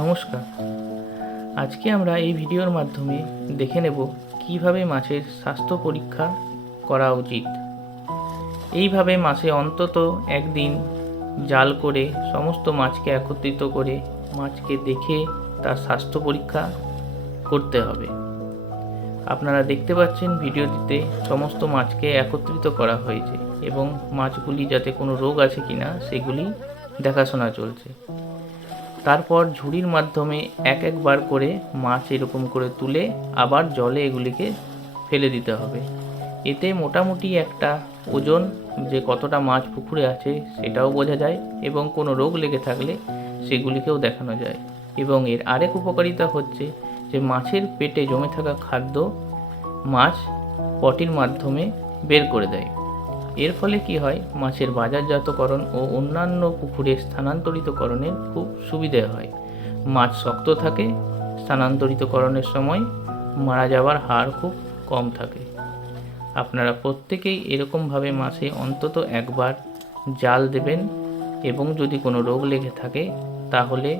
নমস্কার। আজকে আমরা এই ভিডিওর মাধ্যমে দেখে নেব কীভাবে মাছের স্বাস্থ্য পরীক্ষা করা উচিত। এইভাবে মাসে অন্তত একদিন জাল করে সমস্ত মাছকে একত্রিত করে মাছকে দেখে তার স্বাস্থ্য পরীক্ষা করতে হবে। আপনারা দেখতে পাচ্ছেন ভিডিওটিতে সমস্ত মাছকে একত্রিত করা হয়েছে এবং মাছগুলি যাতে কোনো রোগ আছে কিনা সেগুলি দেখাশোনা চলছে। তারপর ঝুড়ির মাধ্যমে এক একবার করে মাছ এরকম করে তুলে আবার জলে এগুলিকে ফেলে দিতে হবে। এতে মোটামুটি একটা ওজন যে কতটা মাছ পুকুরে আছে সেটাও বোঝা যায় এবং কোনো রোগ লেগে থাকলে সেগুলিকেও দেখানো যায়। এবং এর আরেক উপকারিতা হচ্ছে যে মাছের পেটে জমে থাকা খাদ্য মাছ পটির মাধ্যমে বের করে দেয়। এর ফলে কি হয়? মাছের বাজারজাতকরণ ও অন্যান্য পুকুরে স্থানান্তরিতকরণের খুব সুবিধে হয়। মাছ শক্ত থাকে, স্থানান্তরিতকরণের সময় মারা যাওয়ার হার খুব কম থাকে। আপনারা প্রত্যেকেই এরকমভাবে মাসে অন্তত একবার জাল দেবেন এবং যদি কোনো রোগ লেগে থাকে, তাহলে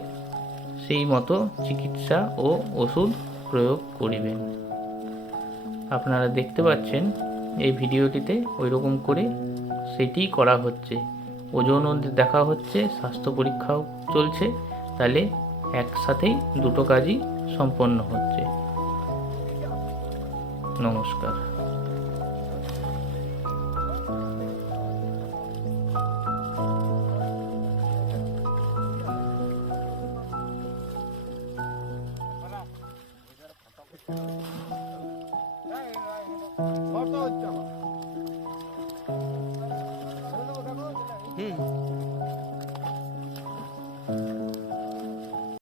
সেই মতো চিকিৎসা ও ওষুধ প্রয়োগ করিবেন। আপনারা দেখতে পাচ্ছেন এই ভিডিওটিতে ওই রকম করে সেটি করা হচ্ছে। ওজনও দেখা হচ্ছে, স্বাস্থ্য পরীক্ষাও চলছে, তাহলে একসাথেই দুটো কাজই সম্পন্ন হচ্ছে। নমস্কার। হুম